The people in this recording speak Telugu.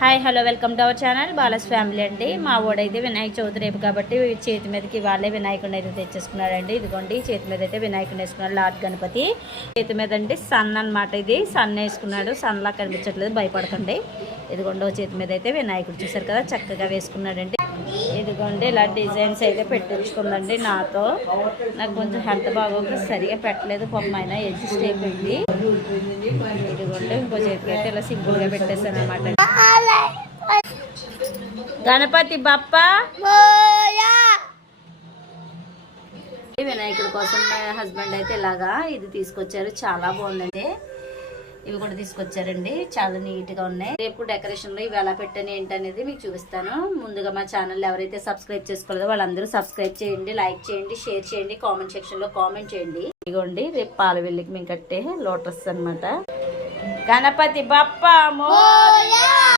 Hi hello welcome to our channel Bala's family అండి. మా ఓడైతే వినాయక చవితి రేపు కాబట్టి చేతి మీదకి వాళ్ళే వినాయకుడిని అయితే తెచ్చేసుకున్నాడండి. ఇదిగోండి చేతి మీద అయితే వినాయకుడిని వేసుకున్నాడు. లార్డ్ గణపతి చేతి మీద అండి సన్ అనమాట. ఇది సన్ వేసుకున్నాడు. సన్లా కనిపించట్లేదు, భయపడకండి. ఇదిగోండి చేతి మీద అయితే వినాయకుడు చూసారు కదా చక్కగా వేసుకున్నాడండి. ఇదిగోండి ఇలా డిజైన్స్ అయితే పెట్టించుకుందండి నాతో. నాకు కొంచెం హెల్త్ బాగోక సరిగా పెట్టలేదు, పాపం అయినా అడ్జస్ట్ అయిపోయింది. ఇదిగోండి ఇంకో చేతికి అయితే ఇలా సింపుల్గా పెట్టేశాను అనమాట. గణపతి బప్ప వినాయకుడి కోసం మా హస్బెండ్ అయితే ఇలాగా ఇది తీసుకొచ్చారు. చాలా బాగుందండి. ఇవి కూడా తీసుకొచ్చారండి, చాలా నీట్ గా ఉన్నాయి. రేపు డెకరేషన్ లో ఇవి ఎలా పెట్టాను ఏంటనేది మీకు చూపిస్తాను. ముందుగా మా ఛానల్ ఎవరైతే సబ్స్క్రైబ్ చేసుకోలేదో వాళ్ళందరూ సబ్స్క్రైబ్ చేయండి, లైక్ చేయండి, షేర్ చేయండి, కామెంట్ సెక్షన్ లో కామెంట్ చేయండి. ఇదిగోండి రేపు పాలవెల్లికి మేము కట్టే లోటస్ అన్నమాట. గణపతి బప్ప మోరియా.